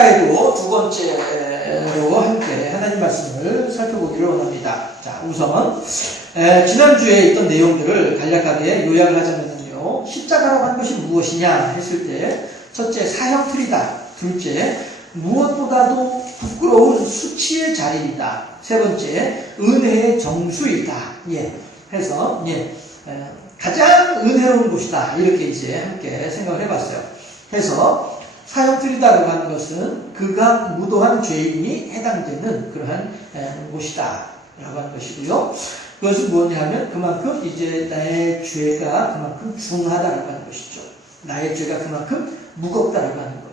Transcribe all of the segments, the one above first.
십자가에도 두 번째로 함께 하나님 말씀을 살펴보기를 원합니다. 자, 우선 지난주에 있던 내용들을 간략하게 요약을 하자면요. 십자가라고 하는 것이 무엇이냐 했을 때 첫째, 사형틀이다. 둘째, 무엇보다도 부끄러운 수치의 자리이다. 세 번째, 은혜의 정수이다. 해서 가장 은혜로운 곳이다. 이렇게 이제 함께 생각을 해봤어요. 해서 사형틀이다라고 하는 것은 극악 무도한 죄인이 해당되는 그러한 곳이다. 라고 하는 것이고요. 그것은 뭐냐면 그만큼 이제 나의 죄가 그만큼 중하다라고 하는 것이죠. 나의 죄가 그만큼 무겁다라고 하는 거예요.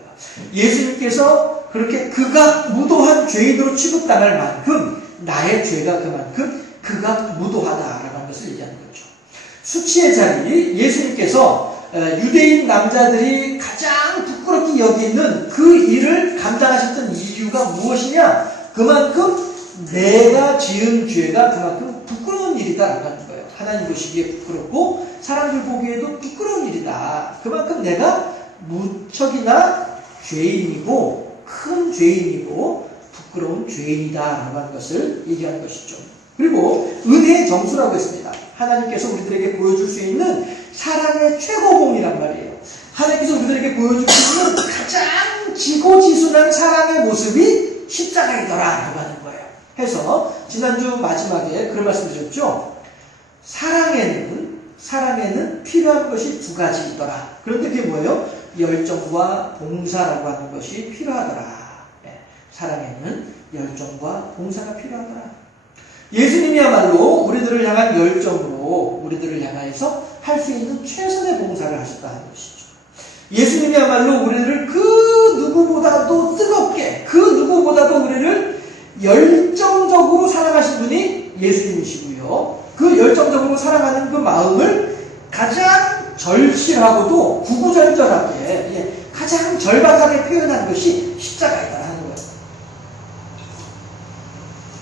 예수님께서 그렇게 극악 무도한 죄인으로 취급당할 만큼 나의 죄가 그만큼 극악 무도하다라고 하는 것을 얘기하는 거죠. 수치의 자리, 예수님께서 유대인 남자들이 가장 부끄럽게 여기는 그 일을 감당하셨던 이유가 무엇이냐? 그만큼 내가 지은 죄가 그만큼 부끄러운 일이다라고 하는 거예요. 하나님 보시기에 부끄럽고 사람들 보기에도 부끄러운 일이다. 그만큼 내가 무척이나 죄인이고 큰 죄인이고 부끄러운 죄인이다라고 하는 것을 얘기하는 것이죠. 그리고 은혜의 정수라고 했습니다. 하나님께서 우리들에게 보여줄 수 있는 사랑의 최고봉이란 말이에요. 하나님께서 우리들에게 보여줄 수 있는 가장 지고지순한 사랑의 모습이 십자가이더라라고 하는 거예요. 해서 지난주 마지막에 그런 말씀 드렸죠. 사랑에는 필요한 것이 두 가지이더라. 그런데 그게 뭐예요? 열정과 봉사라고 하는 것이 필요하더라. 사랑에는 열정과 봉사가 필요하더라. 예수님이야말로 우리들을 향한 열정으로 우리들을 향해서 할 수 있는 최선의 봉사를 하셨다 하는 것이죠. 예수님이야말로 우리를 그 누구보다도 뜨겁게, 그 누구보다도 우리를 열정적으로 사랑하신 분이 예수님이시고요. 그 열정적으로 사랑하는 그 마음을 가장 절실하고도 구구절절하게, 가장 절박하게 표현한 것이 십자가이다 하는 거예요.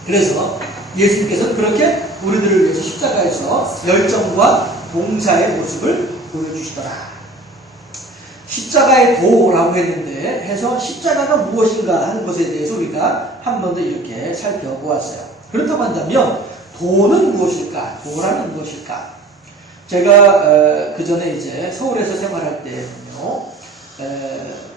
그래서 예수님께서는 그렇게 우리들을 위해서 십자가에서 열정과 봉사의 모습을 보여주시더라. 십자가의 도라고 했는데 해서 십자가가 무엇인가 하는 것에 대해서 우리가 한 번 더 이렇게 살펴보았어요. 그렇다고 한다면 도는 무엇일까? 도라는 무엇일까? 제가 그 전에 이제 서울에서 생활할 때는요,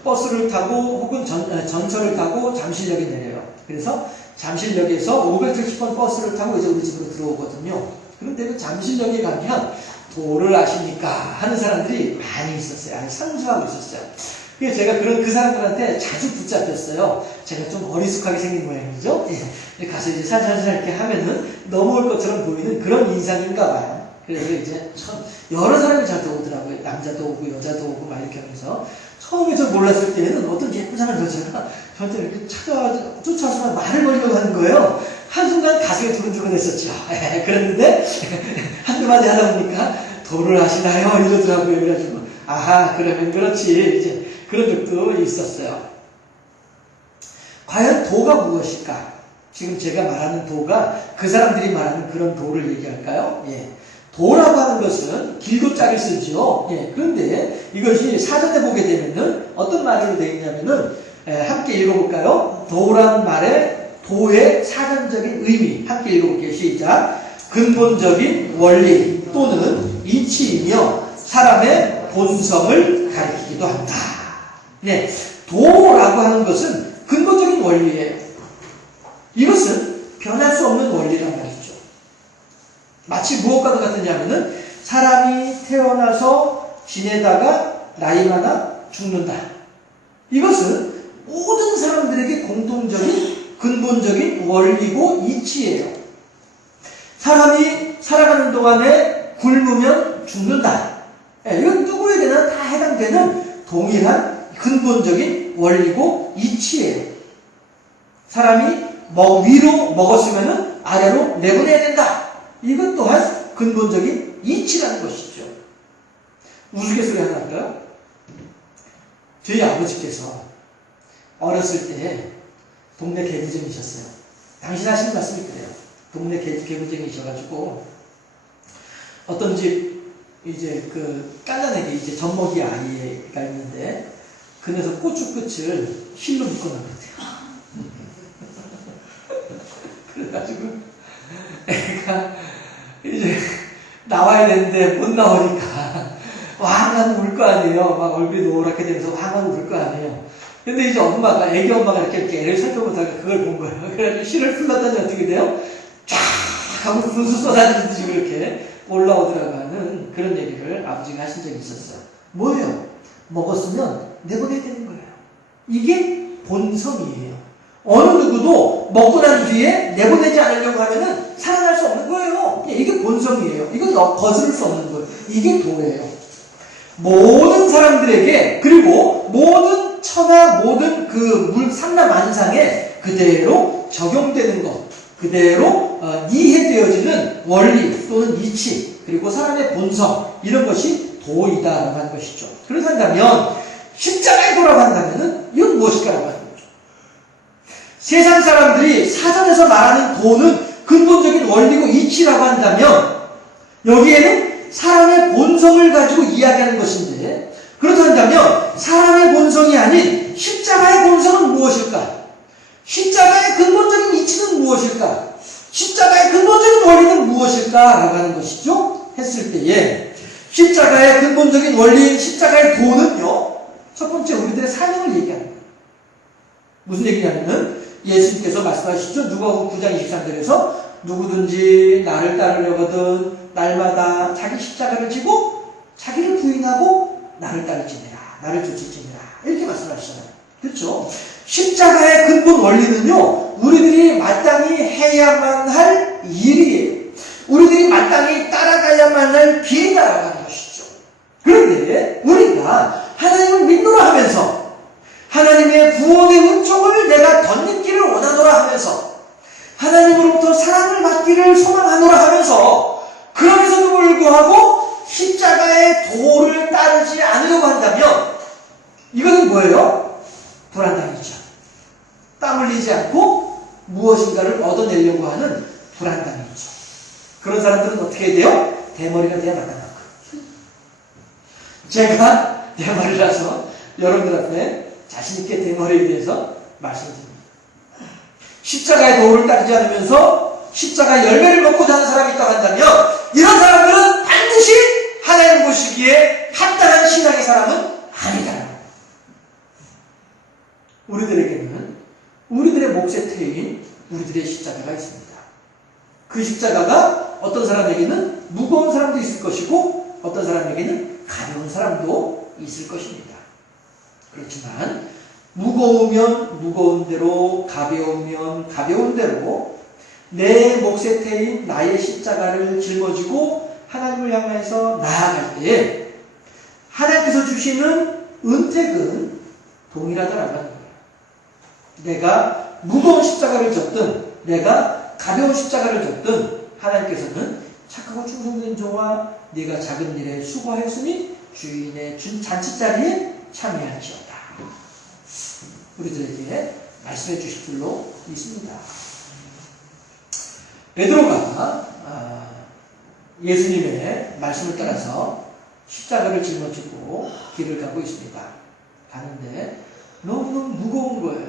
버스를 타고 혹은 전철을 타고 잠실역에 내려요. 그래서 잠실역에서 570번 버스를 타고 이제 우리 집으로 들어오거든요. 그런데 그 잠실역에 가면 도를 아십니까? 하는 사람들이 많이 있었어요. 아니, 상주하고 있었어요. 그래서 제가 그 사람들한테 자주 붙잡혔어요. 제가 좀 어리숙하게 생긴 모양이죠. 가서 이제 살살살 이렇게 하면은 넘어올 것처럼 보이는 그런 인상인가 봐요. 그래서 이제 참 여러 사람이 저한테 오더라고요. 남자도 오고 여자도 오고 막 이렇게 하면서 처음에 저 몰랐을 때에는 어떤 예쁘장한 여자가 저한테 이렇게 쫓아와서 말을 걸려고 하는 거예요. 한순간 가슴이 두근두근했었죠. 그랬는데 한두 마디 하다 보니까 도를 아시나요? 이러더라고요. 그래가지고 아하, 그러면 그렇지. 이제 그런 적도 있었어요. 과연 도가 무엇일까? 지금 제가 말하는 도가 그 사람들이 말하는 그런 도를 얘기할까요? 도라고 하는 것은 길고 짝을 쓰죠. 그런데 이것이 사전에 보게 되면은 어떤 말로 되어 있냐면은 함께 읽어볼까요? 도라는 말에 도의 사전적인 의미 함께 읽어볼게요. 시작. 근본적인 원리 또는 이치이며 사람의 본성을 가리키기도 한다. 도라고 하는 것은 근본적인 원리예요. 이것은 변할 수 없는 원리란 말이죠. 마치 무엇과도 같으냐면은 사람이 태어나서 지내다가 나이 많아 죽는다. 이것은 모든 사람들에게 공통적인 근본적인 원리고 이치예요. 사람이 살아가는 동안에 굶으면 죽는다. 이건 누구에게나 다 해당되는 동일한 근본적인 원리고 이치예요. 사람이 위로 먹었으면 아래로 내보내야 된다. 이것 또한 근본적인 이치라는 것이죠. 우스갯소리 하나 할까요? 저희 아버지께서 어렸을 때 동네 개구쟁이셨어요. 당신 하시는 말씀이 그래요. 동네 개구쟁이셔가지고 어떤 집 이제 그 깔라내기 이제 젖먹이 아이가 있는데 그네서 고추 끝을 실로 묶어놨거든요. 그래가지고 애가 이제 나와야 되는데 못 나오니까 왕하고 울 거 아니에요. 막 얼굴이 노랗게 되면서 왕하고 울 거 아니에요. 근데 이제 엄마가, 애기 엄마가 이렇게 애를 살펴보다가 그걸 본 거예요. 그래가지고 실을 풀렀더니 어떻게 돼요? 쫙 하고 분수 쏟아지듯이 그렇게 올라오더라고 하는 그런 얘기를 아버지가 하신 적이 있었어요. 뭐예요? 먹었으면 내보내야 되는 거예요. 이게 본성이에요. 어느 누구도 먹고 난 뒤에 내보내지 않으려고 하면은 살아날 수 없는 거예요. 이게 본성이에요. 이건 거스를 수 없는 거예요. 이게 도예요. 모든 사람들에게, 그리고 모든 천하, 모든 그 삼라만상에 그대로 적용되는 것, 그대로 이해되어지는 원리 또는 이치, 그리고 사람의 본성, 이런 것이 도이다라고 하는 것이죠. 그렇다면 십자가에 돌아간다면은 이건 무엇일까라고 하는 거죠. 세상 사람들이 사전에서 말하는 도는 근본적인 원리고 이치라고 한다면 여기에는 사람의 본성을 가지고 이야기하는 것인데, 그렇다면 사람의 본성이 아닌 십자가의 본성은 무엇일까? 십자가의 근본적인 이치는 무엇일까? 십자가의 근본적인 원리는 무엇일까? 라고 하는 것이죠. 했을 때에 십자가의 근본적인 원리인 십자가의 도는요, 첫 번째 우리들의 사명을 얘기하는 거예요. 무슨 얘기냐면은 예수님께서 말씀하시죠. 누가복음 9장 23절에서 누구든지 나를 따르려거든 날마다 자기 십자가를 지고 자기를 부인하고 나를 따를지니라, 나를 쫓을지니라, 이렇게 말씀하시잖아요. 그렇죠? 십자가의 근본 원리는요, 우리들이 마땅히 해야만 할 일이에요. 우리들이 마땅히 따라가야만 할 길이다라고 하는 것이죠. 그런데 우리가 하나님을 믿노라 하면서 하나님의 구원의 은총을 내가 덧입기를 원하노라 하면서 하나님으로부터 사랑을 받기를 소망하노라 하면서 그러면서도 불구하고 십자가의 도를 따르지 않으려고 한다면 이것은 뭐예요? 불안당이죠. 땀 흘리지 않고 무엇인가를 얻어내려고 하는 불안당이죠. 그런 사람들은 어떻게 해야 돼요? 대머리가 돼야 마땅하고. 제가 대머리라서 여러분들 앞에 자신있게 대머리에 대해서 말씀드립니다. 십자가의 도를 따르지 않으면서 십자가의 열매를 먹고자 하는 사람이 있다고 한다면 이런 사람들은 반드시 하나님 보시기에 합당한 신앙의 사람은 아니다. 우리들에게는 우리들의 몫에 트인 우리들의 십자가가 있습니다. 그 십자가가 어떤 사람에게는 무거운 사람도 있을 것이고 어떤 사람에게는 가벼운 사람도 있을 것입니다. 그렇지만 무거우면 무거운 대로, 가벼우면 가벼운 대로 내 몫에 태인 나의 십자가를 짊어지고 하나님을 향해서 나아갈 때 하나님께서 주시는 은택은 동일하다라고 하는 거예요. 내가 무거운 십자가를 졌든 내가 가벼운 십자가를 졌든 하나님께서는 착하고 충성된 종아 네가 작은 일에 수고하였으니 주인의 잔치자리에 참여할지어다. 우리들에게 말씀해 주실 줄로 믿습니다. 베드로가 예수님의 말씀을 따라서 십자가를 짊어지고 길을 가고 있습니다. 가는데 너무너무 무거운 거예요.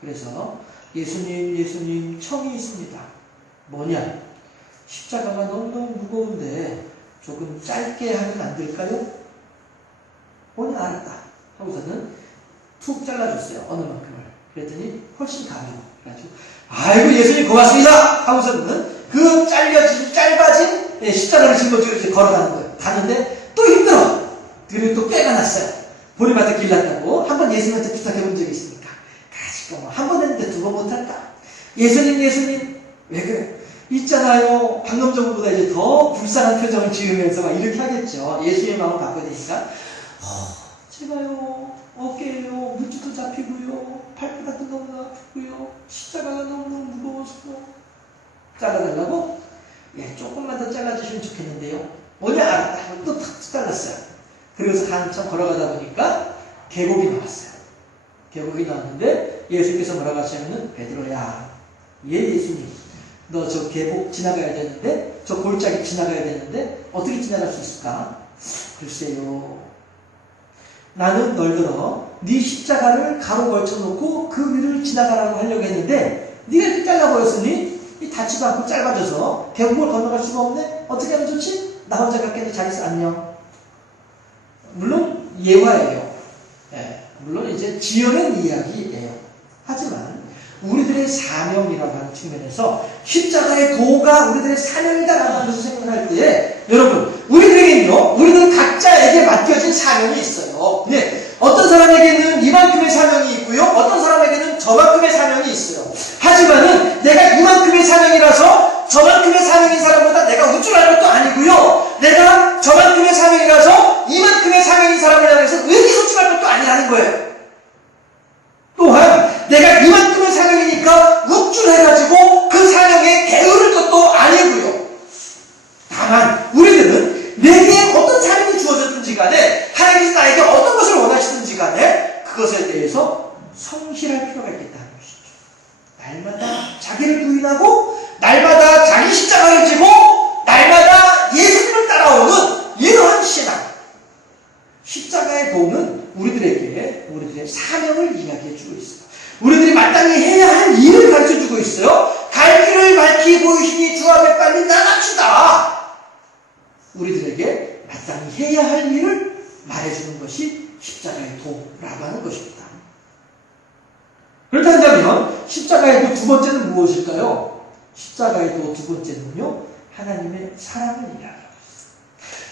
그래서 예수님 청이 있습니다. 뭐냐? 십자가가 너무너무 무거운데 조금 짧게 하면 안 될까요? 오늘 알았다 하고서는 툭 잘라줬어요. 어느 만큼을. 그랬더니 훨씬 가벼워. 그래가지고 아이고 예수님 고맙습니다 하고서는 그 짧아진 십자가를 짊어지고 이렇게 걸어가는 거예요. 가는데 또 힘들어. 그리고 또 꾀가 났어요. 보리밭에 길났다고 한번 예수님한테 부탁해 본 적이 있습니까? 가지고 한 번 했는데 두 번 못할까? 예수님 왜 그래? 있잖아요. 방금 전보다 이제 더 불쌍한 표정을 지으면서 막 이렇게 하겠죠. 예수님의 마음을 바꿔야 되니까. 제가요, 어깨에요, 물집도 잡히고요, 발바닥도 너무 아프고요, 십자가가 너무너무 무거워서 잘라달라고? 예, 조금만 더 잘라주시면 좋겠는데요. 오늘 알았다 하고 또 탁 잘랐어요. 그래서 한참 걸어가다 보니까 계곡이 나왔어요. 계곡이 나왔는데 예수님께서 뭐라고 하시냐면은 베드로야, 예수님, 너 저 계곡 지나가야 되는데, 저 골짜기 지나가야 되는데 어떻게 지나갈 수 있을까? 글쎄요. 나는 널 들어 네 십자가를 가로 걸쳐놓고 그 위를 지나가라고 하려고 했는데 네가 이렇게 잘라 보였으니 이 닿지도 않고 짧아져서 대국을 건너갈 수가 없네. 어떻게 하면 좋지? 나 혼자 갈게. 잘 있어. 안녕. 물론 예화예요. 예, 물론 이제 지어낸 이야기예요. 하지만 우리들의 사명이라고 하는 측면에서 십자가의 도가 우리들의 사명이다라고 하는 것을 생각할 때 여러분 우리들에게는요 우리들 각자에게 맡겨진 사명이 있어요. 네, 어떤 사람에게는 이만큼의 사명이 있고요 어떤 사람에게는 저만큼의 사명이 있어요. 하지만은 내가 이만큼의 사명이라서 저만큼의 사명인 사람보다 내가 우쭐할 것도 아니고요 내가 저만큼의 사명이라서 이만큼의 사명인 사람이라고 해서 의기소침할 것도 아니라는 거예요. 또한 내가 이만큼의 사명이니까 우쭐해가지고 그 사명에 게으를 것도 아니고요. 다만 우리들은 내게 어떤 사명이 주어졌든지 간에 하나님께서 나에게 어떤 것을 원하시든지 간에 그것에 대해서 성실할 필요가 있겠다는 것이죠. 날마다 자기를 부인하고 날마다 자기 십자가를 지고 날마다 예수님을 따라오는 이러한 신앙. 십자가의 도는 우리들에게 우리들의 사명을 이야기해주고 있어요. 우리들이 마땅히 해야 할 일을 가르쳐주고 있어요. 갈 길을 밝히 보이시니 주 앞에 빨리 나갑시다. 우리들에게 마땅히 해야 할 일을 말해주는 것이 십자가의 도라고 하는 것입니다. 그렇다면 십자가의 도 두 번째는 무엇일까요? 십자가의 도 두 번째는요 하나님의 사랑을 이야기합니다.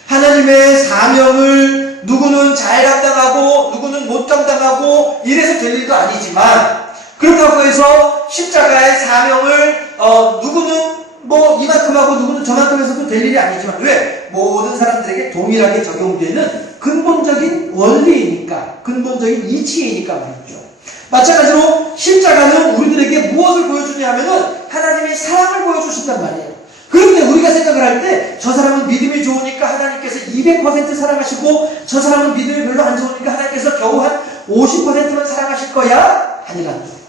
하나님의 사명을 누구는 잘 감당하고 누구는 못 감당하고 이래서 될 일도 아니지만 그렇다고 해서 십자가의 사명을 누구는 뭐 이만큼 하고 누구는 저만큼 해서도 될 일이 아니지만 왜? 모든 사람들에게 동일하게 적용되는 근본적인 원리이니까 근본적인 이치이니까 말이죠. 마찬가지로 십자가는 우리들에게 무엇을 보여주냐 하면은 하나님의 사랑을 보여주신단 말이에요. 그런데 우리가 생각을 할 때 저 사람은 믿음이 좋으니까 하나님께서 200% 사랑하시고 저 사람은 믿음이 별로 안 좋으니까 하나님께서 겨우 한 50%만 사랑하실 거야? 아니라는 거예요.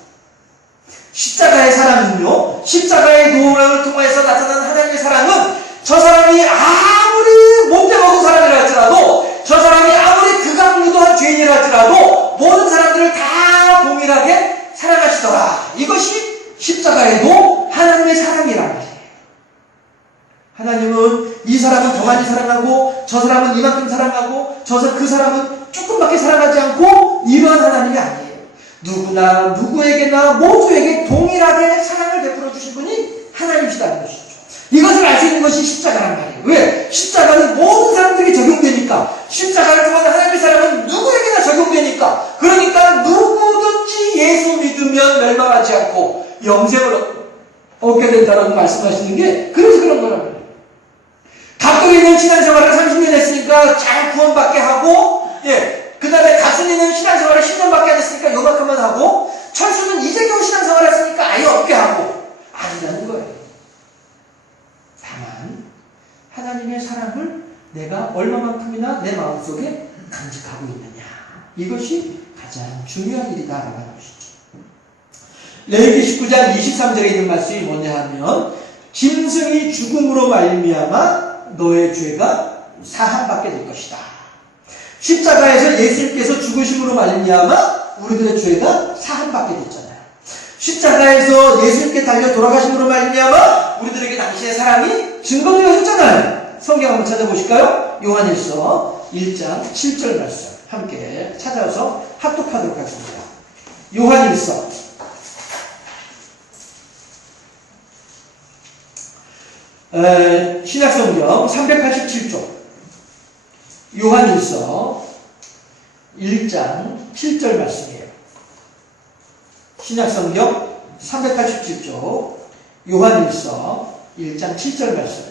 십자가의 사랑은요 십자가의 도를 통해서 나타나는 하나님의 사랑은 저 사람이 아무리 못돼먹은 사람이라 할지라도 저 사람이 아무리 극악무도한 죄인이라 할지라도 모든 사람들을 다 동일하게 사랑하시더라. 이것이 십자가의 도 하나님의 사랑이란 말이에요. 하나님은 이 사람은 더 많이 사랑하고 저 사람은 이만큼 사랑하고 그 사람은 조금밖에 사랑하지 않고 이러한 하나님이 아니에요. 누구나 누구에게나 모두에게 동일하게 사랑을 베풀어 주신 분이 하나님이시다는 것이죠. 이것을 알 수 있는 것이 십자가란 말이에요. 왜? 십자가는 모든 사람들에게 적용되니까 십자가를 통한 하나님의 사랑은 누구에게나 적용되니까 그러니까 누구든지 예수 믿으면 멸망하지 않고 영생을 얻게 된다라고 말씀하시는 게 그래서 그런 거란 말이에요. 갑돌이는 신앙생활을 30년 했으니까 잘 구원받게 하고 그 다음에 가순이는 신앙생활을 10년밖에 안 했으니까 요만큼만 하고 철수는 이제 겨우 신앙생활을 했으니까 아예 없게 하고 아니라는 거예요. 다만 하나님의 사랑을 내가 얼마만큼이나 내 마음속에 간직하고 있느냐 이것이 가장 중요한 일이다라고 하는 것이죠. 레위기 19장 23절에 있는 말씀이 뭐냐 하면 짐승이 죽음으로 말미암아 너의 죄가 사함받게 될 것이다. 십자가에서 예수님께서 죽으심으로 말미암아 우리들의 죄가 사함받게 됐잖아요. 십자가에서 예수님께 달려 돌아가심으로 말미암아 우리들에게 당신의 사랑이 증거되어졌잖아요. 성경 한번 찾아보실까요? 요한일서 1장 7절 말씀 함께 찾아서 합독하도록 하겠습니다. 요한일서 신약성경 387쪽 요한일서 1장 7절 말씀이에요. 신약성경 387쪽 요한일서 1장 7절 말씀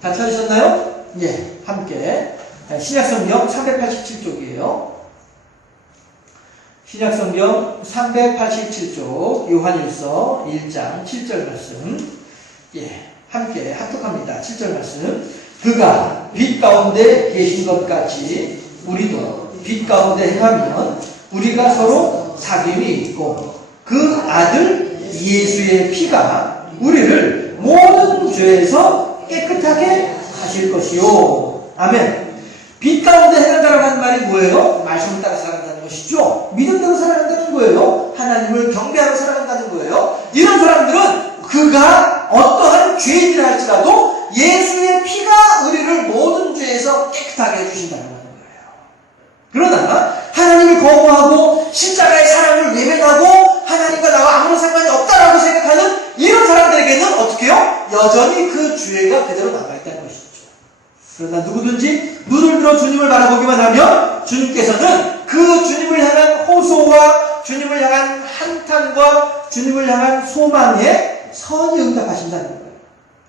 다 찾으셨나요? 예, 함께 신약성경 387쪽이에요. 신약성경 387쪽 요한일서 1장 7절 말씀 함께 합독합니다. 7절 말씀 그가 빛 가운데 계신 것 같이 우리도 빛 가운데 행하면 우리가 서로 사귐이 있고 그 아들 예수의 피가 우리를 모든 죄에서 깨끗하게 하실 것이요. 아멘. 빛 가운데 행한다라고 하는 말이 뭐예요? 말씀을 따라 살아간다는 것이죠. 믿음대로 살아간다는 거예요. 하나님을 경배하며 살아간다는 거예요. 이런 사람들은 그가 어떠한 죄인이라 할지라도 예수의 피가 우리를 모든 죄에서 깨끗하게 해주신다는 거예요. 그러나 하나님을 거부하고 십자가의 사랑을 외면하고 하나님과 나와 아무런 상관이 없다라고 생각하는 이런 사람들에게는 어떻게 해요? 여전히 그 죄가 그대로 남아있다는 것이죠. 그러나 누구든지 눈을 들어 주님을 바라보기만 하면 주님께서는 그 주님을 향한 호소와 주님을 향한 한탄과 주님을 향한 소망에 선히 응답하신다는 거예요.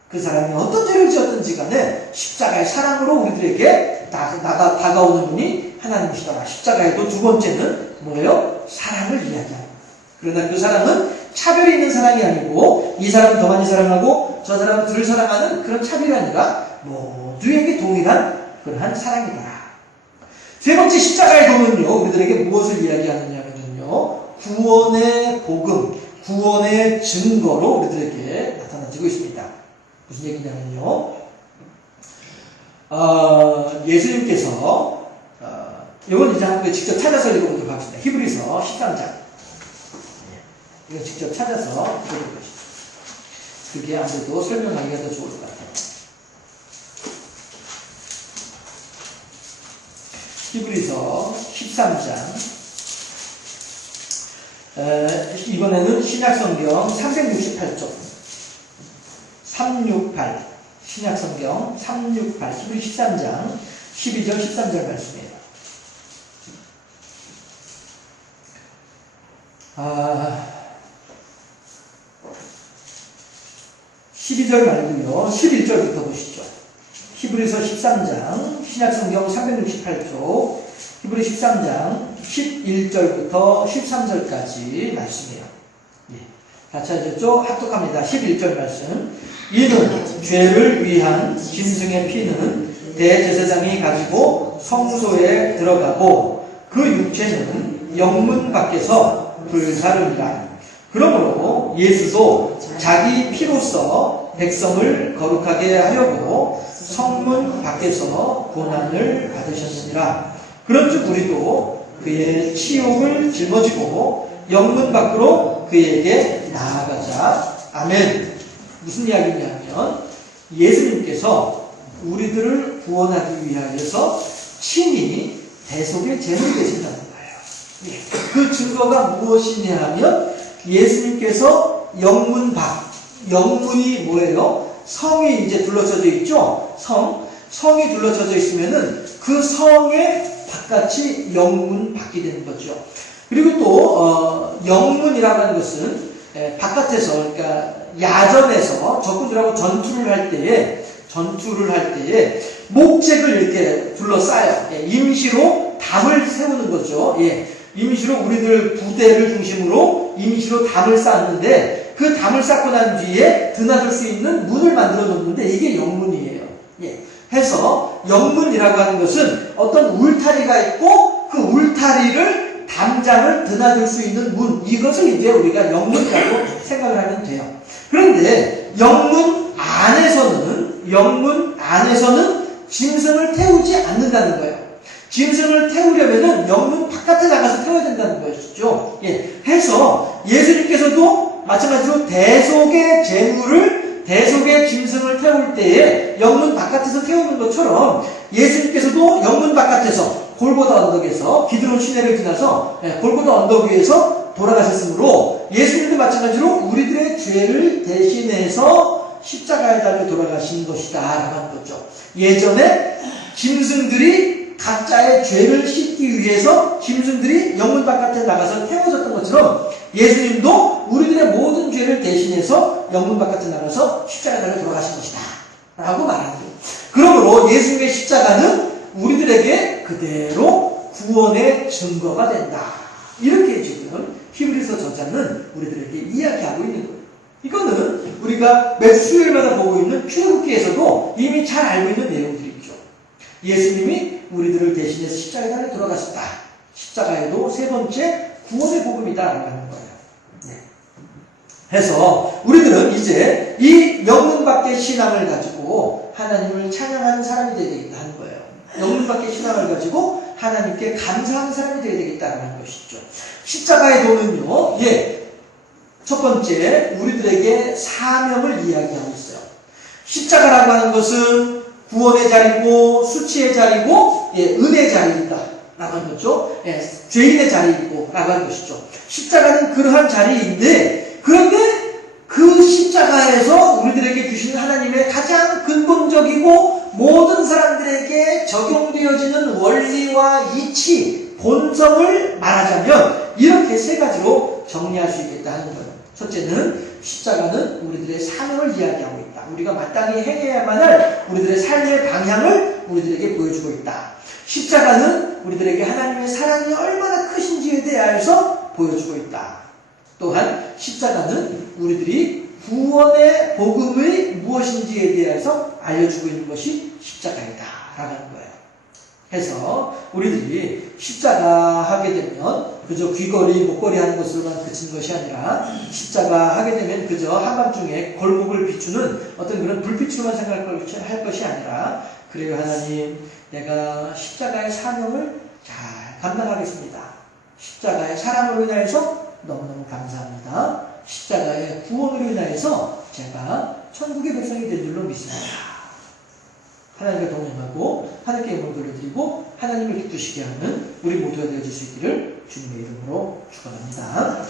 그 사람이 어떤 죄를 지었든지 간에 십자가의 사랑으로 우리들에게 다가오는 분이 하나님이시더라. 십자가에도 두 번째는 뭐예요? 사랑을 이야기합니다. 그러나 그 사랑은 차별이 있는 사랑이 아니고 이 사람은 더 많이 사랑하고 저 사람은 덜 사랑하는 그런 차별이 아니라 모두에게 동일한 그러한 사랑이다. 세 번째 십자가의 도는요, 우리들에게 무엇을 이야기하느냐면요, 구원의 복음, 구원의 증거로 우리들에게 나타나지고 있습니다. 무슨 얘기냐면요, 예수님께서 이건 이제 한번 직접 찾아서 읽어보도록 하겠습니다. 히브리서 13장. 이거 직접 찾아서 읽어보도록 하겠습니다. 그게 아무래도 설명하기가 더 좋을 것 같아요. 히브리서 13장. 이번에는 신약성경 368쪽. 368. 신약성경 368. 히브리 13장 12절 13절 말씀이에요. 12절 말고요. 11절부터 보시죠. 히브리서 13장, 신약성경 368쪽, 히브리 13장 11절부터 13절까지 말씀이에요. 예. 같이 하셨죠? 합독합니다. 11절 말씀. 이는 죄를 위한 짐승의 피는 대제사장이 가지고 성소에 들어가고 그 육체는 영문 밖에서 불사릅니다. 그러므로 예수도 자기 피로써 백성을 거룩하게 하려고 성문 밖에서 고난을 받으셨느니라. 그런즉 우리도 그의 치욕을 짊어지고 영문 밖으로 그에게 나아가자. 아멘. 무슨 이야기냐면 예수님께서 우리들을 구원하기 위하여서 친히 대속의 제물이 되신다는 거예요. 그 증거가 무엇이냐 하면 예수님께서 영문 밖, 영문이 뭐예요? 성이 이제 둘러쳐져 있죠? 성이 둘러쳐져 있으면은 그 성의 바깥이 영문 밖이 되는 거죠. 그리고 또 영문이라고 하는 것은 바깥에서, 그러니까 야전에서 적군들하고 전투를 할 때에 목책을 이렇게 둘러싸요. 임시로 담을 세우는 거죠. 임시로 우리들 부대를 중심으로 임시로 담을 쌓는데 그 담을 쌓고 난 뒤에 드나들 수 있는 문을 만들어 놓는데 이게 영문이에요. 해서 영문이라고 하는 것은 어떤 울타리가 있고 그 울타리를 담장을 드나들 수 있는 문, 이것을 이제 우리가 영문이라고 생각을 하면 돼요. 그런데 영문 안에서는 짐승을 태우지 않는다는 거예요. 짐승을 태우려면은 영문 바깥에 나가서 태워야 된다는 것이죠. 해서 예수님께서도 마찬가지로 대속의 짐승을 태울 때에 영문 바깥에서 태우는 것처럼 예수님께서도 영문 바깥에서 골고다 언덕에서 기드론 시내를 지나서 골고다 언덕 위에서 돌아가셨으므로 예수님도 마찬가지로 우리들의 죄를 대신해서 십자가에 달려 돌아가신 것이다 라고 하는 거죠. 예전에 짐승들이 각자의 죄를 씻기 위해서 짐승들이 영문 바깥에 나가서 태워졌던 것처럼 예수님도 우리들의 모든 죄를 대신해서 영문 바깥에 나가서 십자가에 달려 돌아가신 것이다 라고 말합니다. 그러므로 예수님의 십자가는 우리들에게 그대로 구원의 증거가 된다. 이렇게 지금 히브리서 저자는 우리들에게 이야기하고 있는 거예요. 이거는 우리가 매 수요일마다 보고 있는 출애굽기에서도 이미 잘 알고 있는 내용들이죠. 예수님이 우리들을 대신해서 십자가에 달려 돌아가셨다. 십자가에도 세 번째 구원의 복음이다 라고 하는 거예요. 해서 우리들은 이제 이 영문 밖의 신앙을 가지고 하나님을 찬양하는 사람이 되겠다 하는 거예요. 영문밖에 신앙을 가지고 하나님께 감사하는 사람이 되어야 되겠다는 것이죠. 십자가의 도는요, 첫 번째, 우리들에게 사명을 이야기하고 있어요. 십자가라고 하는 것은 구원의 자리고, 수치의 자리고, 은혜의 자리이다. 라고 하는 거죠. 죄인의 자리이고, 라고 하는 것이죠. 십자가는 그러한 자리인데, 그런데 그 십자가에서 우리들에게 주신 하나님의 가장 근본적이고 모든 사람들에게 적용되어지는 원리와 이치, 본성을 말하자면 이렇게 세 가지로 정리할 수 있겠다 하는 거예요. 첫째는 십자가는 우리들의 사명을 이야기하고 있다. 우리가 마땅히 행해야만 할 우리들의 삶의 방향을 우리들에게 보여주고 있다. 십자가는 우리들에게 하나님의 사랑이 얼마나 크신지에 대하여서 보여주고 있다. 또한 십자가는 우리들이 구원의 복음이 무엇인지에 대해서 알려주고 있는 것이 십자가이다 라는 거예요. 해서 우리들이 십자가 하게 되면 그저 귀걸이, 목걸이 하는 것으로만 그친 것이 아니라 십자가 하게 되면 그저 한밤중에 골목을 비추는 어떤 그런 불빛으로만 생각할 것이 아니라 그래요 하나님, 내가 십자가의 사명을 잘 감당하겠습니다. 십자가의 사랑으로 인하여서 너무너무 감사합니다. 십자가의 구원으로 인하여서 제가 천국의 백성이 된 줄로 믿습니다. 하나님과 동행하고 하나님께 영광을 돌려드리고 하나님을 기쁘시게 하는 우리 모두가 되어질 수 있기를 주님의 이름으로 축원합니다.